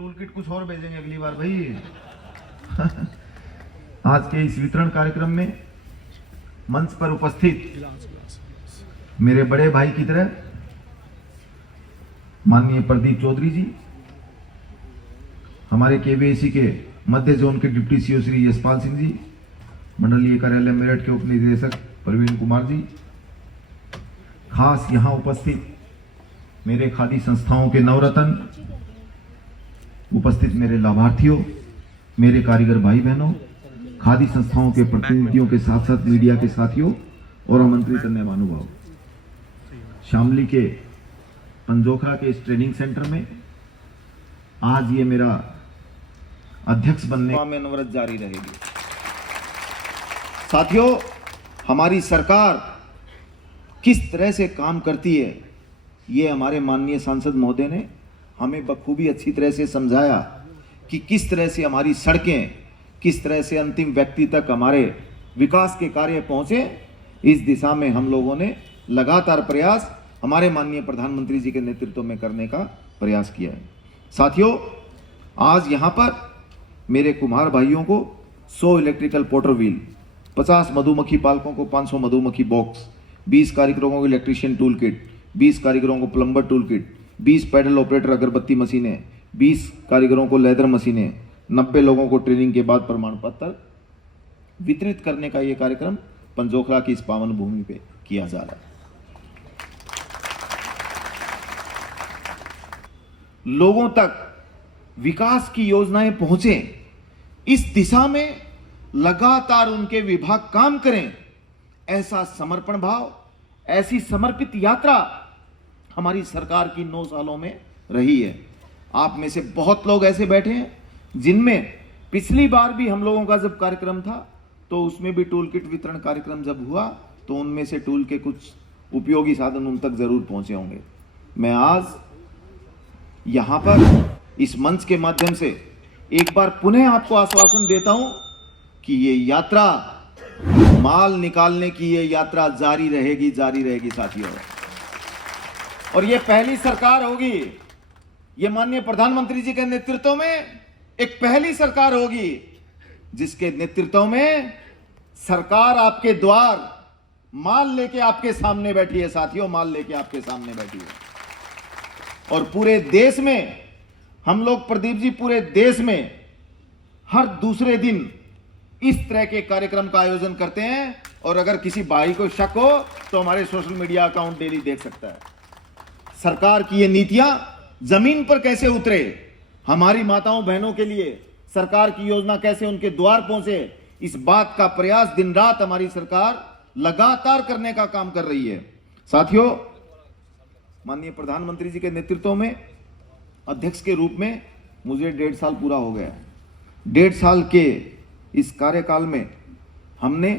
Tool kit कुछ और भेजेंगे अगली बार भाई। आज के इस वितरण कार्यक्रम में मंच पर उपस्थित मेरे बड़े भाई की तरह माननीय प्रदीप चौधरी जी, हमारे केवीएसी के मध्य जोन के डिप्टी सीओ श्री यशपाल सिंह जी, मंडलीय कार्यालय मेरठ के उप निदेशक प्रवीण कुमार जी, खास यहां उपस्थित मेरे खादी संस्थाओं के नवरत्न, उपस्थित मेरे लाभार्थियों, मेरे कारीगर भाई बहनों, खादी संस्थाओं के प्रतिनिधियों के साथ साथ मीडिया के साथियों और आमंत्रित अन्य महानुभाव, शामली के पंजोखरा के इस ट्रेनिंग सेंटर में आज ये मेरा अध्यक्ष बनने में अनवरत जारी रहेगी। साथियों, हमारी सरकार किस तरह से काम करती है ये हमारे माननीय सांसद महोदय ने हमें बखूबी अच्छी तरह से समझाया कि किस तरह से हमारी सड़कें, किस तरह से अंतिम व्यक्ति तक हमारे विकास के कार्य पहुंचे। इस दिशा में हम लोगों ने लगातार प्रयास हमारे माननीय प्रधानमंत्री जी के नेतृत्व में करने का प्रयास किया है। साथियों, आज यहां पर मेरे कुम्हार भाइयों को 100 इलेक्ट्रिकल पोटर व्हील, 50 मधुमक्खी पालकों को 500 मधुमक्खी बॉक्स, 20 कारीगरों को इलेक्ट्रीशियन टूल किट, 20 कारीगरों को plumber tool kit, 20 paddle operator अगरबत्ती मशीनें, 20 कारीगरों को लेदर मशीनें, 90 लोगों को ट्रेनिंग के बाद प्रमाण पत्र वितरित करने का यह कार्यक्रम पंजोखरा की इस पावन भूमि पे किया जा रहा है। लोगों तक विकास की योजनाएं पहुंचे, इस दिशा में लगातार उनके विभाग काम करें, ऐसा समर्पण भाव, ऐसी समर्पित यात्रा हमारी सरकार की 9 सालों में रही है। आप में से बहुत लोग ऐसे बैठे हैं जिनमें पिछली बार भी हम लोगों का जब कार्यक्रम था तो उसमें भी टूल किट वितरण कार्यक्रम जब हुआ तो उनमें से टूल के कुछ उपयोगी साधन उन तक जरूर पहुंचे होंगे। मैं आज यहां पर इस मंच के माध्यम से एक बार पुनः आपको आश्वासन देता हूं कि ये यात्रा, माल निकालने की ये यात्रा जारी रहेगी साथियों। और ये पहली सरकार होगी, ये माननीय प्रधानमंत्री जी के नेतृत्व में एक पहली सरकार होगी जिसके नेतृत्व में सरकार आपके द्वार माल लेके आपके सामने बैठी है। साथियों, माल लेके आपके सामने बैठी है। और पूरे देश में हम लोग, प्रदीप जी, पूरे देश में हर दूसरे दिन इस तरह के कार्यक्रम का आयोजन करते हैं। और अगर किसी भाई को शक हो तो हमारे सोशल मीडिया अकाउंट डेली देख सकता है। सरकार की ये नीतियां जमीन पर कैसे उतरे, हमारी माताओं बहनों के लिए सरकार की योजना कैसे उनके द्वार पहुंचे, इस बात का प्रयास दिन रात हमारी सरकार लगातार करने का काम कर रही है। साथियों, माननीय प्रधानमंत्री जी के नेतृत्व में अध्यक्ष के रूप में मुझे 1.5 साल पूरा हो गया। 1.5 साल के इस कार्यकाल में हमने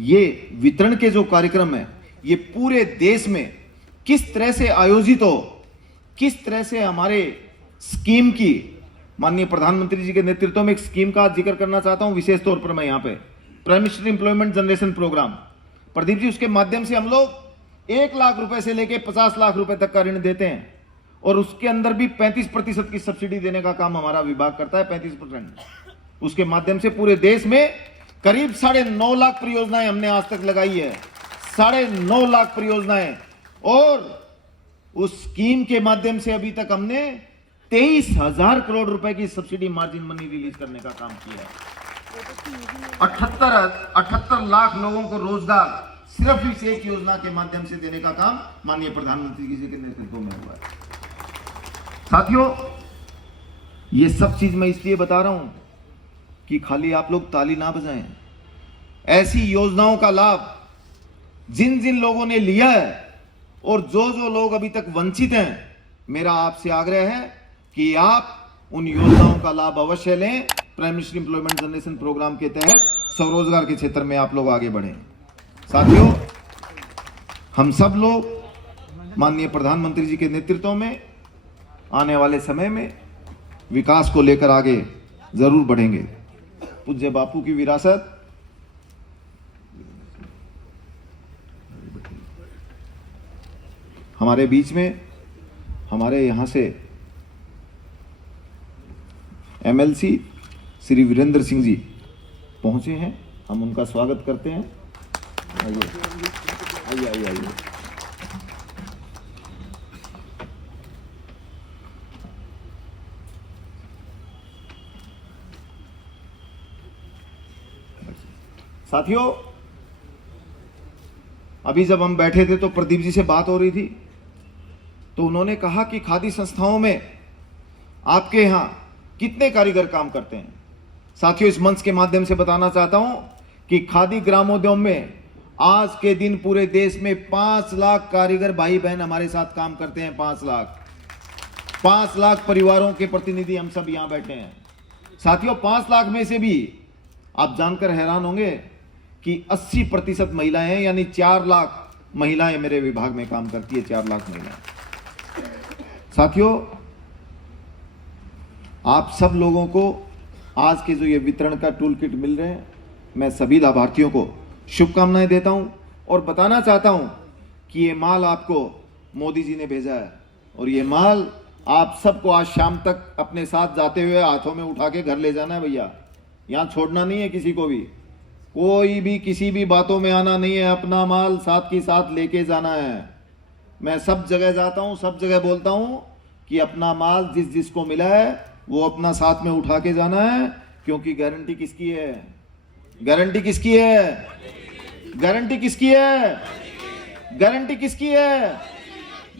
ये वितरण के जो कार्यक्रम है ये पूरे देश में किस तरह से आयोजित हो, किस तरह से हमारे स्कीम की, माननीय प्रधानमंत्री जी के नेतृत्व में एक स्कीम का जिक्र करना चाहता हूं विशेष तौर पर मैं यहां पे, prime minister employment generation programme. Pradeep ji, उसके माध्यम से हम लोग 1 लाख रुपए से लेकर 50 लाख रुपए तक का ऋण देते हैं और उसके अंदर भी 35% की सब्सिडी देने का काम हमारा विभाग करता है। 35%। उसके माध्यम से पूरे देश में करीब 9.5 लाख परियोजनाएं हमने आज तक लगाई है। 9.5 लाख परियोजनाएं। और उस स्कीम के माध्यम से अभी तक हमने 23,000 करोड़ रुपए की सब्सिडी मार्जिन मनी रिलीज करने का काम किया है। 78 लाख लोगों को रोजगार सिर्फ इस एक योजना के माध्यम से देने का काम माननीय प्रधानमंत्री जी के नेतृत्व में हुआ है। साथियों, ये सब चीज मैं इसलिए बता रहा हूं कि खाली आप लोग ताली ना बजाएं। ऐसी योजनाओं का लाभ जिन जिन लोगों ने लिया है और जो जो लोग अभी तक वंचित हैं, मेरा आपसे आग्रह है कि आप उन योजनाओं का लाभ अवश्य लें। Prime minister employment generation programme के तहत स्वरोजगार के क्षेत्र में आप लोग आगे बढ़ें। साथियों, हम सब लोग माननीय प्रधानमंत्री जी के नेतृत्व में आने वाले समय में विकास को लेकर आगे जरूर बढ़ेंगे। पूज्य बापू की विरासत हमारे बीच में, हमारे यहां से एमएलसी श्री वीरेंद्र सिंह जी पहुंचे हैं, हम उनका स्वागत करते हैं। आइए आइए आइए आइए। साथियों, अभी जब हम बैठे थे तो प्रदीप जी से बात हो रही थी, तो उन्होंने कहा कि खादी संस्थाओं में आपके यहां कितने कारीगर काम करते हैं। साथियों, इस मंच के माध्यम से बताना चाहता हूं कि खादी ग्रामोद्योग में आज के दिन पूरे देश में 5 लाख कारीगर भाई बहन हमारे साथ काम करते हैं। 5 लाख परिवारों के प्रतिनिधि हम सब यहां बैठे हैं। साथियों, 5 लाख में से भी आप जानकर हैरान होंगे कि 80% महिलाएं हैं, यानी 4 लाख महिलाएं मेरे विभाग में काम करती है। 4 लाख महिलाएं। साथियों, आप सब लोगों को आज के जो ये वितरण का टूल किट मिल रहे हैं, मैं सभी लाभार्थियों को शुभकामनाएं देता हूं और बताना चाहता हूं कि ये माल आपको मोदी जी ने भेजा है और ये माल आप सबको आज शाम तक अपने साथ जाते हुए हाथों में उठा के घर ले जाना है। भैया, यहां छोड़ना नहीं है किसी को भी, कोई भी किसी भी बातों में आना नहीं है, अपना माल साथ के साथ लेके जाना है। मैं सब जगह जाता हूं, सब जगह बोलता हूं कि अपना माल जिस जिसको मिला है वो अपना साथ में उठा के जाना है, क्योंकि गारंटी किसकी है? गारंटी किसकी है? गारंटी किसकी है? गारंटी किसकी है?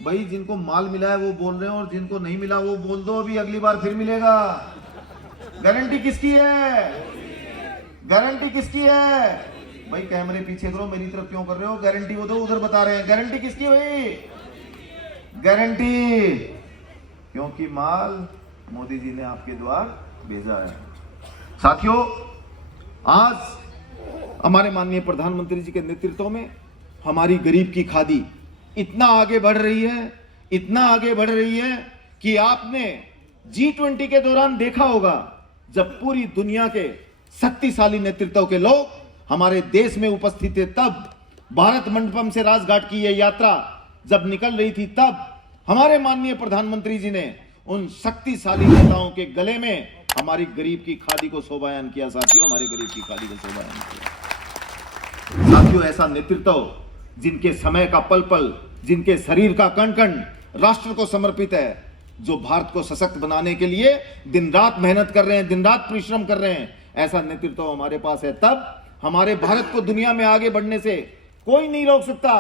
भाई, जिनको माल मिला है वो बोल रहे हैं और जिनको नहीं मिला वो बोल दो, अभी अगली बार फिर मिलेगा। गारंटी किसकी है? गारंटी किसकी है? भाई, कैमरे पीछे करो, मेरी तरफ क्यों कर रहे हो? गारंटी वो तो उधर बता रहे हैं। गारंटी किसकी भाई? गारंटी, क्योंकि माल मोदी जी ने आपके द्वार भेजा है। साथियों, आज हमारे माननीय प्रधानमंत्री जी के नेतृत्व में हमारी गरीब की खादी इतना आगे बढ़ रही है, इतना आगे बढ़ रही है कि आपने G20 के दौरान देखा होगा, जब पूरी दुनिया के शक्तिशाली नेतृत्व के लोग हमारे देश में उपस्थित थे, तब भारत मंडपम से राजघाट की यह यात्रा जब निकल रही थी, तब हमारे माननीय प्रधानमंत्री जी ने उन शक्तिशाली नेताओं के गले में हमारी गरीब की खादी को शोभायान किया। साथियों, हमारे गरीब की खादी को शोभायान किया। साथियों, ऐसा नेतृत्व जिनके समय का पल पल, जिनके शरीर का कण कण राष्ट्र को समर्पित है, जो भारत को सशक्त बनाने के लिए दिन रात मेहनत कर रहे हैं, दिन रात परिश्रम कर रहे हैं, ऐसा नेतृत्व हमारे पास है, तब हमारे भारत को दुनिया में आगे बढ़ने से कोई नहीं रोक सकता।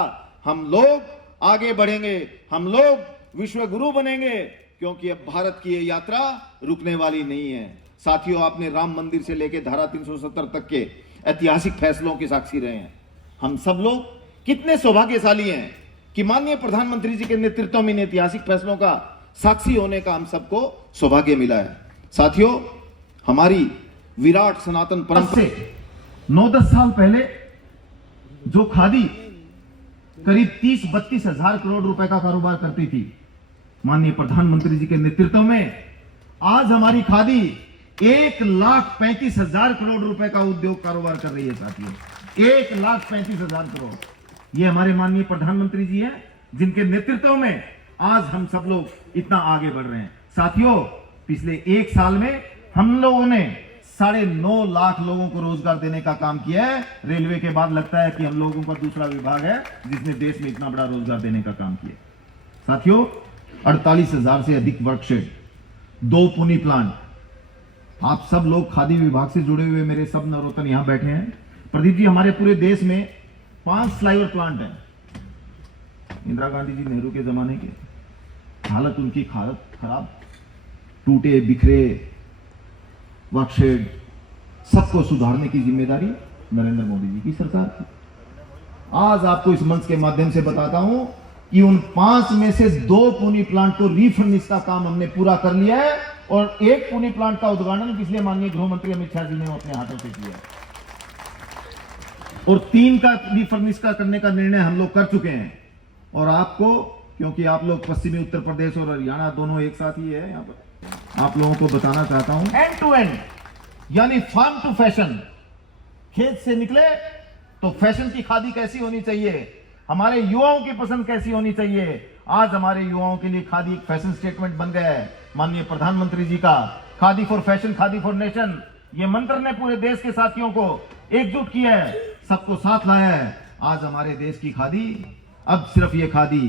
हम लोग आगे बढ़ेंगे, हम लोग विश्व गुरु बनेंगे, क्योंकि अब भारत की यह यात्रा रुकने वाली नहीं है। साथियों, आपने राम मंदिर से लेकर धारा 370 तक के ऐतिहासिक फैसलों के साक्षी रहे हैं। हम सब लोग कितने सौभाग्यशाली हैं कि माननीय प्रधानमंत्री जी के नेतृत्व में इन ऐतिहासिक फैसलों का साक्षी होने का हम सबको सौभाग्य मिला है। साथियों, हमारी विराट सनातन परंपरा से 9-10 साल पहले जो खादी करीब 30-32 हजार करोड़ रुपए का कारोबार करती थी, माननीय प्रधानमंत्री जी के नेतृत्व में आज हमारी खादी 1,35,000 करोड़ रुपए का उद्योग कारोबार कर रही है। साथियों, 1,35,000 करोड़, ये हमारे माननीय प्रधानमंत्री जी हैं, जिनके नेतृत्व में आज हम सब लोग इतना आगे बढ़ रहे हैं। साथियों, पिछले 1 साल में हम लोगों ने 9.5 लाख लोगों को रोजगार देने का काम किया है। रेलवे के बाद लगता है कि हम लोगों का दूसरा विभाग है जिसने देश में इतना बड़ा रोजगार देने का काम किया। साथियों, 48,000 से अधिक वर्कशेड, 2 पुनी प्लांट। आप सब लोग खादी विभाग से जुड़े हुए मेरे सब नवरत्न यहां बैठे हैं। प्रदीप जी, हमारे पूरे देश में 5 स्लाइवर प्लांट हैं। इंदिरा गांधी जी, नेहरू के जमाने के, हालत उनकी खराब, टूटे बिखरे वर्कशेड, सबको सुधारने की जिम्मेदारी नरेंद्र मोदी जी की सरकार की। आज आपको इस मंच के माध्यम से बताता हूं कि उन 5 में से 2 पुनी प्लांट को रीफर्निश का काम हमने पूरा कर लिया है और 1 पुनी प्लांट का उद्घाटन पिछले माननीय गृह मंत्री अमित शाह जी ने अपने हाथों से किया और 3 का रीफर्निश का करने का निर्णय हम लोग कर चुके हैं। और आपको, क्योंकि आप लोग पश्चिमी उत्तर प्रदेश और हरियाणा दोनों एक साथ ही है, यहां पर आप लोगों को बताना चाहता हूं, एंड टू एंड, यानी फार्म टू फैशन, खेत से निकले तो फैशन की खादी कैसी होनी चाहिए, हमारे युवाओं की पसंद कैसी होनी चाहिए। आज हमारे युवाओं के लिए खादी एक फैशन स्टेटमेंट बन गया है। माननीय प्रधानमंत्री जी का khadi for fashion, khadi for nation, ये मंत्र ने पूरे देश के साथियों को एकजुट किया है, सबको साथ लाया है। आज हमारे देश की खादी अब सिर्फ ये खादी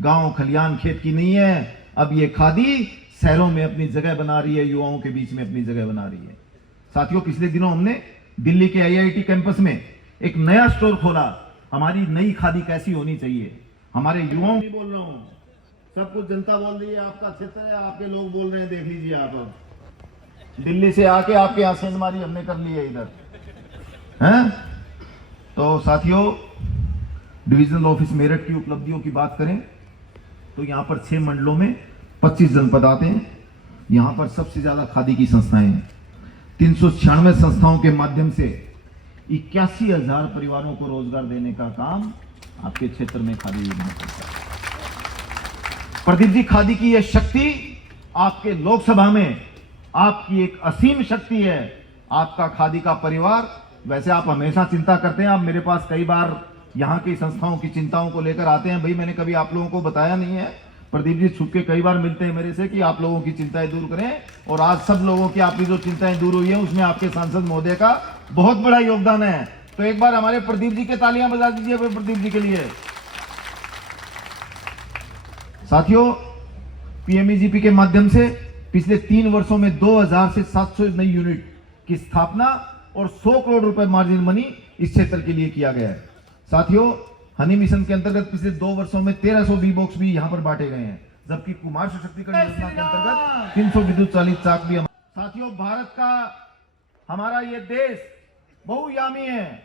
गांव खलियान खेत की नहीं है, अब ये खादी शहरों में अपनी जगह बना रही है, युवाओं के बीच में अपनी जगह बना रही है। साथियों, पिछले दिनों हमने दिल्ली के IIT कैंपस में एक नया स्टोर खोला। हमारी नई खादी कैसी होनी चाहिए, हमारे युवाओं नहीं बोल रहा हूं, सब कुछ जनता बोल रही है, आपका क्षेत्र है, आपके लोग बोल रहे हैं, देख लीजिए आप। दिल्ली से आके आपके यहाँ सेंधमारी हमने कर ली है इधर, हैं? तो साथियों, डिविजनल ऑफिस मेरठ की उपलब्धियों की बात करें तो यहाँ पर 6 मंडलों में 25 जनपद आते हैं। यहाँ पर सबसे ज्यादा खादी की संस्थाएं हैं। 396 संस्थाओं के माध्यम से 81,000 परिवारों को रोजगार देने का काम आपके क्षेत्र में खादी योजना करता है। प्रदीप जी, खादी की यह शक्ति आपके लोकसभा में आपकी एक असीम शक्ति है। आपका खादी का परिवार, वैसे आप हमेशा चिंता करते हैं, आप मेरे पास कई बार यहाँ की संस्थाओं की चिंताओं को लेकर आते हैं। भाई, मैंने कभी आप लोगों को बताया नहीं है, प्रदीप जी छुप के कई बार मिलते हैं मेरे से कि आप लोगों की चिंताएं दूर करें, और आज सब लोगों की आपकी जो चिंताएं दूर हुई है उसमें आपके सांसद महोदय का बहुत बड़ा योगदान है। तो एक बार हमारे प्रदीप जी के तालियां बजा दीजिए प्रदीप जी के लिए। साथियों, PMEGP के माध्यम से पिछले 3 वर्षों में 2000 से 700 नई यूनिट की स्थापना और 100 करोड़ रुपए मार्जिन मनी इस क्षेत्र के लिए किया गया है। साथियों, हनी मिशन के अंतर्गत पिछले 2 वर्षों में 1300 बी बॉक्स भी यहां पर बांटे गए हैं, जबकि कुमार सशक्तिकरण योजना के अंतर्गत 300 विद्युत चालित चाक भी। साथियों, भारत का हमारा ये देश बहुयामी है,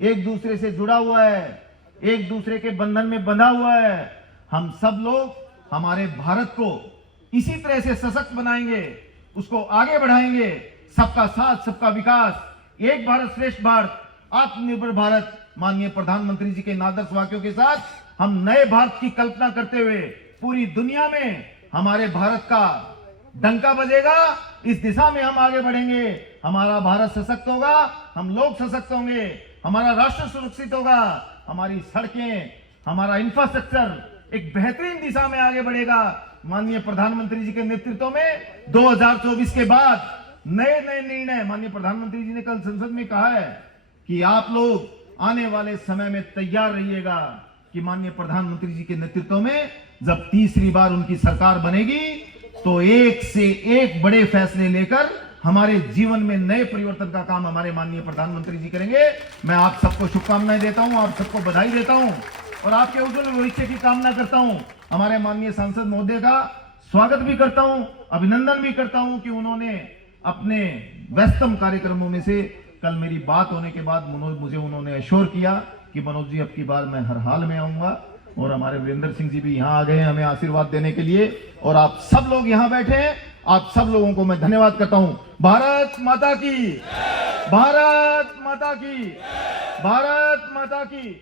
एक दूसरे से जुड़ा हुआ है, एक दूसरे के बंधन में बंधा हुआ है। हम सब लोग हमारे भारत को इसी तरह से सशक्त बनाएंगे, उसको आगे बढ़ाएंगे। सबका साथ, सबका विकास, एक भारत श्रेष्ठ भारत, आत्मनिर्भर भारत, माननीय प्रधानमंत्री जी के इन आदर्श वाक्यों के साथ हम नए भारत की कल्पना करते हुए पूरी दुनिया में हमारे भारत का डंका बजेगा। इस दिशा में हम आगे बढ़ेंगे। हमारा भारत सशक्त होगा, हम लोग सशक्त होंगे, हमारा राष्ट्र सुरक्षित होगा, हमारी सड़कें, हमारा इंफ्रास्ट्रक्चर एक बेहतरीन दिशा में आगे बढ़ेगा। माननीय प्रधानमंत्री जी के नेतृत्व में 2024 के बाद नए नए निर्णय, माननीय प्रधानमंत्री जी ने कल संसद में कहा है कि आप लोग आने वाले समय में तैयार रहिएगा कि माननीय प्रधानमंत्री जी के नेतृत्व में जब तीसरी बार उनकी सरकार बनेगी तो एक से एक बड़े फैसले लेकर हमारे जीवन में नए परिवर्तन का काम हमारे माननीय प्रधानमंत्री जी करेंगे। मैं आप सबको शुभकामनाएं देता हूं, आप सबको बधाई देता हूं और आपके उज्जवल भविष्य की कामना करता हूं। हमारे माननीय सांसद महोदय का स्वागत भी करता हूं, अभिनंदन भी करता हूं कि उन्होंने अपने व्यस्तम कार्यक्रमों में से कल मेरी बात होने के बाद मुझे उन्होंने एश्योर किया कि मनोज जी, अब की बार मैं हर हाल में आऊंगा। और हमारे वीरेंद्र सिंह जी भी यहाँ आ गए हैं हमें आशीर्वाद देने के लिए, और आप सब लोग यहाँ बैठे हैं, आप सब लोगों को मैं धन्यवाद करता हूं। भारत माता की, भारत माता की, भारत माता की।